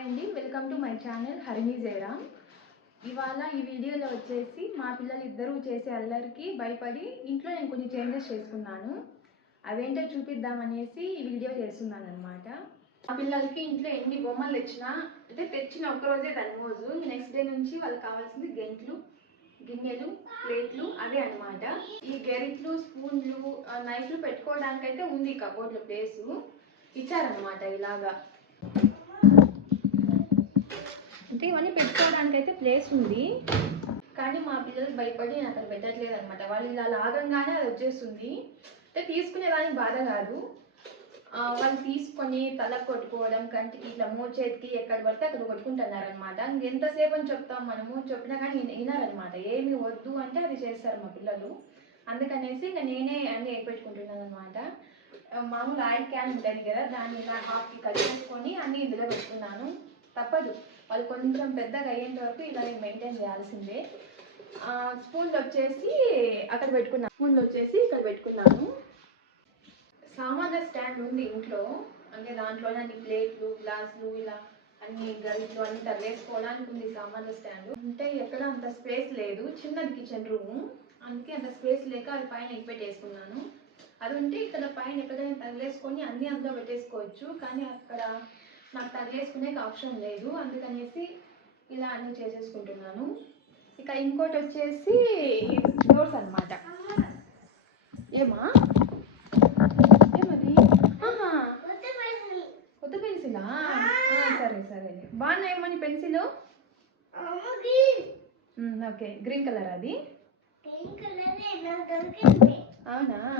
Hi అండి. Welcome to my channel Harini Jayaram. ఇవాళ ఈ వీడియోలో వచ్చేసి మా పిల్లలు ఇద్దరూ చేసే అల్లరికి భయపడి ఇంట్లో నేను కొన్ని చేంజెస్ చేసుకున్నాను. అవేంటో చూపిద్దామనేసి ఈ వీడియో చేస్తున్నాను అనమాట మా పిల్లలకి ఇంట్లో ఎన్ని బొమ్మలు తెచ్చినా అంటే తెచ్చిన ఒక రోజే దాని రోజు నెక్స్ట్ డే నుంచి వాళ్ళకి కావాల్సింది గెంట్లు గిన్నెలు ప్లేట్లు అవే అనమాట ఈ గెరిట్లు స్పూన్లు నైఫ్లు పెట్టుకోవడానికైతే ఉంది కబోర్డ్లో ప్లేసు. ఇచ్చారనమాట ఇలాగా. అంటే ఇవన్నీ పెట్టుకోవడానికి అయితే ప్లేస్ ఉంది. కానీ మా పిల్లలు భయపడి అక్కడ పెట్టట్లేదు అనమాట వాళ్ళు ఇలా లాగంగానే అది వచ్చేస్తుంది. అంటే తీసుకునే దానికి బాధ కాదు. వాళ్ళు తీసుకొని తల కొట్టుకోవడం కంటికి ఇట్లా మోచేతికి ఎక్కడ పడితే అక్కడ కొట్టుకుంటున్నారు అనమాట ఎంతసేపు అని చెప్తాం మనము? చెప్పినా కానీ వినారనమాట ఏమి వద్దు అంటే అది చేస్తారు మా పిల్లలు. అందుకనేసి ఇంకా నేనే అన్ని పెట్టుకుంటున్నాను అనమాట మామూలు ఆయిల్ క్యాన్ ఉంటుంది కదా దాన్ని ఇలా హాఫ్కి కట్ చేసుకొని అన్ని ఇందులో పెట్టుకున్నాను. తప్పదు. వాళ్ళు కొంచెం పెద్దగా అయ్యేంత వరకు ఇలా నేను మెయింటైన్ చేయాల్సిందే. స్పూన్లు వచ్చేసి అక్కడ పెట్టుకున్నాను స్పూన్లు వచ్చేసి ఇక్కడ పెట్టుకున్నాను. సామాన్ల స్టాండ్ ఉంది ఇంట్లో. అంటే దాంట్లోనే అన్ని ప్లేట్లు గ్లాసులు ఇలా అన్ని గరిట్లు అన్ని తగిలేసుకోవడానికి ఉంది సామాన్య స్టాండ్ అంటే ఎక్కడ అంత స్పేస్ లేదు. చిన్నది కిచెన్ రూమ్ అందుకే అంత స్పేస్ లేక అది పైన ఎక్కి పెట్టేసుకున్నాను. అది ఉంటే ఇక్కడ పైన ఎక్కడైనా తగిలేసుకొని అన్ని అందులో పెట్టేసుకోవచ్చు. కానీ అక్కడ నాకు తగిలేసుకునే ఆప్షన్ లేదు. అందుకనేసి ఇలా అన్ని చేసేసుకుంటున్నాను. ఇక ఇంకోటి వచ్చేసి డోర్స్ అన్నమాట. ఏమా? ఏమది? కొత్త పెన్సిలా సరే సరే. బాగున్నాయమ్మా నీ పెన్సిల్? ఓకే. గ్రీన్ కలర్ అది. అవునా?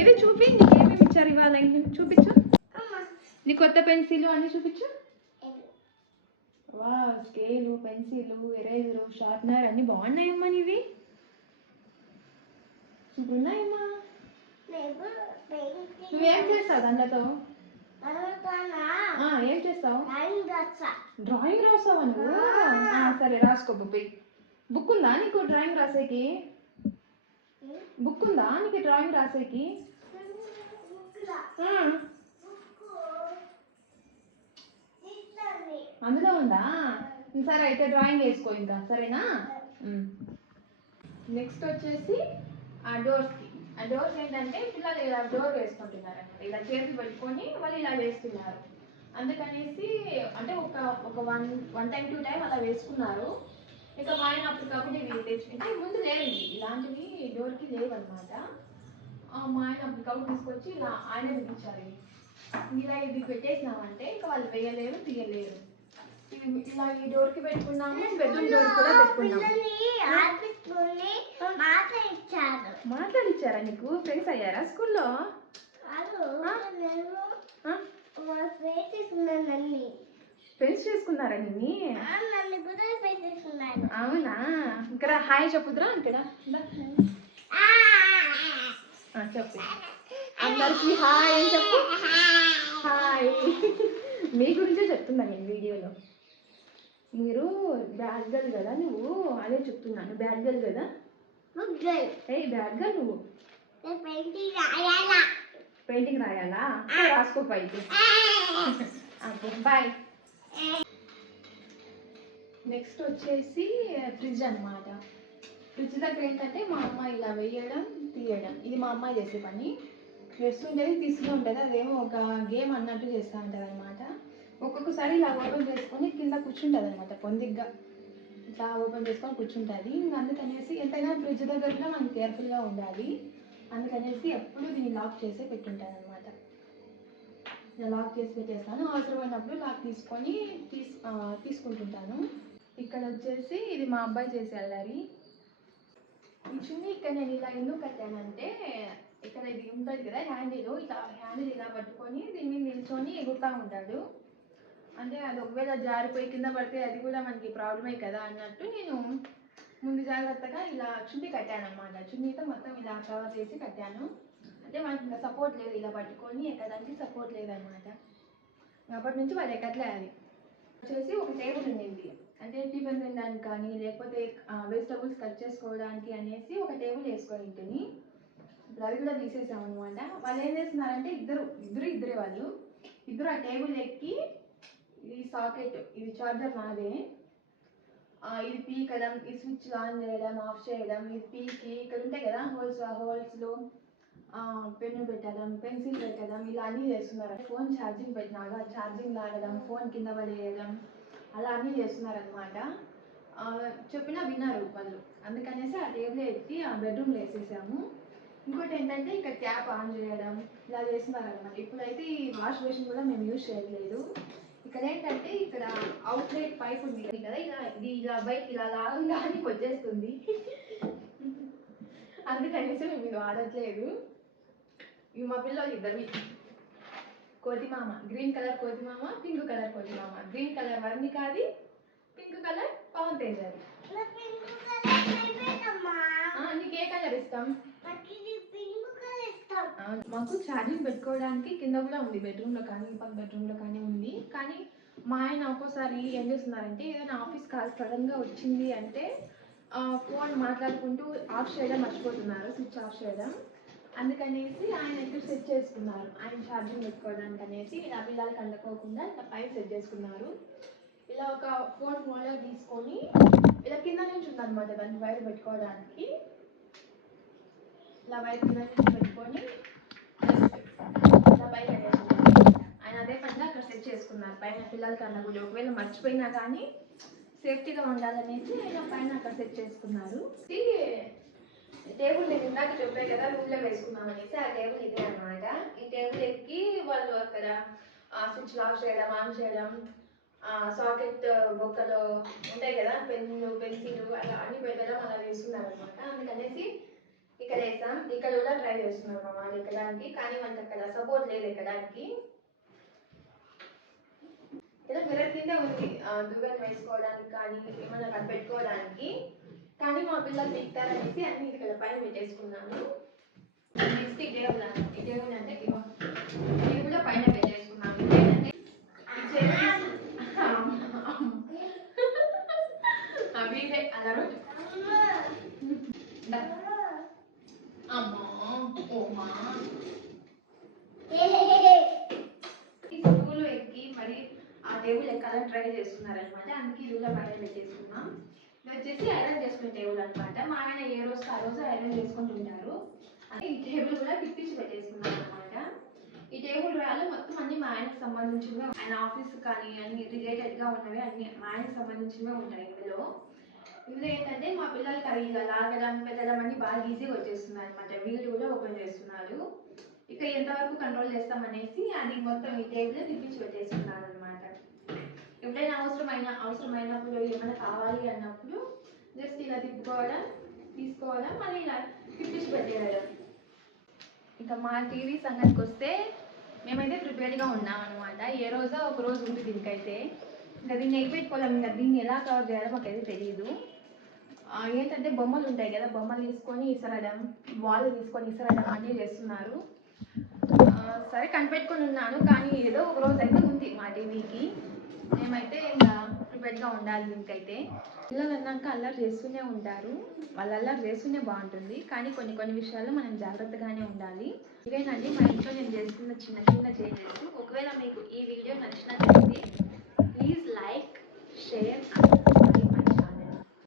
ఇది చూపి నీకు ఏమేమి ఇచ్చారు ఇవాళ? చూపించు? నీ కొత్త పెన్సిల్ అన్ని చూపించు. వా స్కేలు పెన్సిల్ ఎరేజరు షార్ప్నర్ అన్ని బాగున్నాయమ్మా నీవి. ఉన్నాయమ్మా నువ్వేం చేస్తావు దాంట్లో ఏం చేస్తావు? డ్రాయింగ్ రాసావా నువ్వు? సరే రాసుకో బుబ్బి. బుక్ ఉందా నీకు డ్రాయింగ్ రాసేకి? బుక్ ఉందా నీకు డ్రాయింగ్ రాసేకి ఆ, అందులో ఉందా? సరే అయితే డ్రాయింగ్ వేసుకో ఇంకా సరేనా? నెక్స్ట్ వచ్చేసి ఆ డోర్స్కి ఆ డోర్స్ ఏంటంటే పిల్లలు ఇలా డోర్ వేసుకుంటున్నారు ఇలా చేతులు పెట్టుకొని వాళ్ళు ఇలా వేస్తున్నారు. అందుకనేసి అంటే ఒక ఒక one one time two time అలా వేసుకున్నారు. ఇక మా ఆయన అప్పటికప్పుడు ఇవి తెచ్చుకుంటే ముందు లేవు ఇలాంటివి డోర్కి లేవన్నమాట. మా ఆయన అప్పటికప్పుడు తీసుకొచ్చి ఇలా ఆయన చూపించారు ఇలా ఇది పెట్టేసినామంటే ఇక వాళ్ళు వేయలేరు తీయలేరు. ఇలా ఈ డోర్కి పెట్టుకున్నాము బెడ్రూమ్ డోర్ కూడా పెట్టుకున్నాము. మాట్లాడిచ్చారా. నీకు? ఫ్రెండ్స్ అయ్యారా స్కూల్లో? ఫ్రెండ్స్ చేసుకున్నారా నిన్ని? అవునా? ఇక్కడ హాయ్ చెప్పుదురా అంటాడా చెప్పు. అందరికి హాయ్ అని చెప్పు. హాయ్. మీ గురించే చెప్తున్నా నేను వీడియోలో. మీరు బ్యాడ్ గర్ల్ కదా నువ్వు? అదే చెప్తున్నాను బ్యాడ్ గర్ల్ కదా? ఏ బ్యాడ్ గర్ల్ నువ్వు? పెయింటింగ్ రాయాలా? రాసుకో బాయ్ నెక్స్ట్ వచ్చేసి ఫ్రిడ్జ్ అన్నమాట. ఫ్రిడ్జ్ దగ్గర ఏంటంటే మా అమ్మ ఇలా వేయడం తీయడం. ఇది మా అమ్మాయి చేసే పని. వేస్తుంటేది తీస్తూ ఉంటుంది. అదేమో ఒక గేమ్ అన్నట్టు చేస్తూ ఉంటుంది అనమాట ఒక్కొక్కసారి ఇలా ఓపెన్ చేసుకొని కింద కూర్చుంటుంది అనమాట పొందిగ్గా. ఇట్లా ఓపెన్ చేసుకొని కూర్చుంటుంది. ఇంకా అందుకనేసి ఎంతైనా ఫ్రిడ్జ్ దగ్గర కూడా మనం కేర్ఫుల్గా ఉండాలి. అందుకనేసి ఎప్పుడు దీన్ని లాక్ చేసే పెట్టుంటాను అనమాట లాక్ చేసి పెట్టేస్తాను. అవసరమైనప్పుడు లాక్ తీసుకొని తీసు తీసుకుంటుంటాను. ఇక్కడ వచ్చేసి ఇది మా అబ్బాయి చేసే అల్లరి. ఈ ఇక్కడ నేను ఇలా ఎందుకు కట్టానంటే ఇక్కడ ఇది ఉంటుంది కదా హ్యాండిల్ ఇట్లా హ్యాండిల్ ఇలా పట్టుకొని దీన్ని నిల్చొని ఎగురుతూ ఉంటాడు. అంటే అది ఒకవేళ జారిపోయి కింద పడితే అది కూడా మనకి ప్రాబ్లమే కదా అన్నట్టు నేను ముందు జాగ్రత్తగా ఇలా చున్నీ కట్టాను అనమాట చున్నీతో మొత్తం ఇలా కవర్ చేసి కట్టాను. అంటే మనకి ఇంకా సపోర్ట్ లేదు ఇలా పట్టుకొని ఎక్కడానికి సపోర్ట్ లేదనమాట అప్పటి నుంచి వాళ్ళు ఎక్కట్లే అది. వచ్చేసి ఒక టేబుల్ ఉండింది. అంటే టిఫిన్ తినడానికి కానీ లేకపోతే వెజిటబుల్స్ కట్ చేసుకోవడానికి అనేసి ఒక టేబుల్ వేసుకొని ఉంటుంది ఇప్పుడు అది కూడా తీసేసాం అనమాట వాళ్ళు ఏం చేస్తున్నారంటే ఇద్దరు ఇద్దరు ఇద్దరే వాళ్ళు. ఇద్దరు ఆ టేబుల్ ఎక్కి ఈ సాకెట్ ఇది చార్జర్ నాదే. ఇది పీకడం ఈ స్విచ్ ఆన్ చేయడం ఆఫ్ చేయడం ఇది పీకి ఇక్కడ ఉంటాయి కదా హోల్స్ హోల్స్లో పెన్ను పెట్టడం పెన్సిల్ పెట్టడం ఇలా అన్నీ చేస్తున్నారు. ఫోన్ ఛార్జింగ్ పెట్టినాక ఛార్జింగ్ లాగడం ఫోన్ కింద పడేయడం అలా అన్నీ చేస్తున్నారు అనమాట చెప్పినా విన్నారు వాళ్ళు. అందుకనేసి ఆ టేబుల్ ఎత్తి ఆ బెడ్రూమ్లో వేసేసాము. ఇంకోటి ఏంటంటే ఇక్కడ ట్యాప్ ఆన్ చేయడం ఇలా చేస్తున్నారు అనమాట ఇప్పుడైతే ఈ వాష్ బేసిన్ కూడా మేము యూజ్ చేయట్లేదు. ఇక్కడ ఏంటంటే ఇక్కడ అవుట్లెట్ పైప్ ఉంది కదా ఇలా ఇది ఇలా బయట ఇలా లాగంగానే వచ్చేస్తుంది. అందుకనేసి మేము ఇది వాడట్లేదు. ఇవి మా పిల్లలు ఇద్దరు కోతిమామ గ్రీన్ కలర్ కోతిమామ పింక్ కలర్ కోతిమామ గ్రీన్ కలర్ వర్ణికాది పింక్ కలర్ పవన్ తేజాది. నీకు ఏ కలర్ ఇష్టం? ఆ, మాకు ఛార్జింగ్ పెట్టుకోవడానికి కింద కూడా ఉంది బెడ్రూమ్లో కానీ పక్క బెడ్రూమ్లో కానీ ఉంది. కానీ మా ఆయన ఒక్కోసారి ఏం చేస్తున్నారంటే ఏదైనా ఆఫీస్ కాల్ సడన్గా వచ్చింది అంటే ఫోన్ మాట్లాడుకుంటూ ఆఫ్ చేయడం మర్చిపోతున్నారు స్విచ్ ఆఫ్ చేయడం. అందుకనేసి ఆయన ఎక్కువ సెట్ చేసుకున్నారు. ఆయన ఛార్జింగ్ పెట్టుకోవడానికి అనేసి ఇలా కండకోకుండా అందుకోకుండా పైన సెట్ చేసుకున్నారు. ఇలా ఒక ఫోన్ హోల్డర్ తీసుకొని ఇలా కింద నుంచి ఉందన్నమాట దాన్ని వైర్ పెట్టుకోవడానికి. ఇలా వైర్ కింద నుంచి పెట్టుకొని ఆయన అదే పనిగా అక్కడ సెట్ చేసుకున్నారు. పైన పిల్లలకి అన్న కూడా ఒకవేళ మర్చిపోయినా కానీ సేఫ్టీగా ఉండాలనేసి ఆయన పైన అక్కడ సెట్ చేసుకున్నారు. టేబుల్ నేను ఇందాక చెప్పే కదా రూమ్లో వేసుకున్నాం అనేసి ఆ టేబుల్ ఇదే అన్నమాట. ఈ టేబుల్ ఎక్కి వాళ్ళు అక్కడ స్విచ్ ఆఫ్ చేయడం ఆన్ చేయడం సాకెట్ బొక్కలు ఉంటాయి కదా పెన్ను పెన్సిల్ అలా అన్ని పెట్టడం అలా వేస్తున్నారు అనమాట అందుకనేసి ఇక్కడ వేసాం. ఇక్కడ కూడా ట్రై చేస్తున్నారు మా వాళ్ళు ఎక్కడానికి కానీ మనకి అక్కడ సపోర్ట్ లేదు ఎక్కడానికి. ఇలా మిర్రర్ కింద ఉంది దువ్వెన వేసుకోవడానికి కానీ ఏమైనా కనిపెట్టుకోవడానికి. పెట్టుకోవడానికి కానీ మా పిల్లలు దిగుతారనేసి అన్ని ఇక్కడ పైన పెట్టేసుకున్నాను. నెక్స్ట్ ఈ అన్నమాట ఈ టేబుల్ అంటే ఇగో టేబుల్ పైన పెట్టేసుకున్నాను ఏంటంటే ఈ టేబుల్ అవి అలా రోజు అమ్మా ఓమా ఈ స్కూల్ ఎక్కి మరి ఆ టేబుల్ ట్రై చేస్తున్నారనమాట అందుకే ఇది కూడా బయట పెట్టేసుకున్నాం ఇది వచ్చేసి ఐరన్ చేసుకునే టేబుల్ అనమాట మా ఆయన ఏ రోజు ఆ రోజు ఐరన్ చేసుకుంటుంటారు అంటే ఈ టేబుల్ కూడా తిప్పించి పెట్టేసుకున్నాం అనమాట ఈ టేబుల్ రాళ్ళు మొత్తం అన్ని మా ఆయనకు సంబంధించినవి ఆయన ఆఫీస్ కానీ అన్ని రిలేటెడ్గా ఉన్నవి అన్ని మా ఆయనకు సంబంధించినవి ఉంటాయి ఇందులో. ఇందులో ఏంటంటే మా పిల్లలకి అవి ఇలా లాగడం పెట్టడం అన్ని బాగా ఈజీగా వచ్చేస్తుంది అనమాట వీళ్ళు కూడా ఓపెన్ చేస్తున్నారు. ఇక ఎంతవరకు కంట్రోల్ చేస్తామనేసి అది మొత్తం ఈ టేబుల్ తిప్పించి పెట్టేసుకున్నాను అవసరమైన అవసరమైనప్పుడు ఏమైనా కావాలి అన్నప్పుడు జస్ట్ ఇలా తిప్పుకోవడం తీసుకోవడం మళ్ళీ ఇలా తిప్పించి పెట్టేయడం. ఇంకా మా టీవీ సంగతికి వస్తే మేమైతే ప్రిపేర్డ్గా ఉన్నాం అనమాట ఏ రోజో ఒక రోజు ఉంది దీనికైతే. ఇంకా దీన్ని ఎగి ఇంకా దీన్ని ఎలా కవర్ చేయాలో మాకైతే తెలియదు ఏంటంటే బొమ్మలు ఉంటాయి కదా బొమ్మలు తీసుకొని ఇసరడం వాల్ తీసుకొని ఇసరడం అన్నీ చేస్తున్నారు. సరే కనిపెట్టుకొని ఉన్నాను కానీ ఏదో ఒక రోజు అయితే ఉంది మా టీవీకి మేమైతే ఇంకా ప్రిపేర్డ్గా ఉండాలి దీనికైతే. పిల్లలు అన్నాక అల్లరి చేస్తూనే ఉంటారు. వాళ్ళు అల్లరి చేస్తూనే బాగుంటుంది. కానీ కొన్ని కొన్ని విషయాల్లో మనం జాగ్రత్తగానే ఉండాలి. ఇవేనండి మా ఇంట్లో నేను చేస్తున్న చిన్న చిన్న చేంజెస్ ఒకవేళ మీకు ఈ వీడియో నచ్చినట్లయితే ప్లీజ్ లైక్ షేర్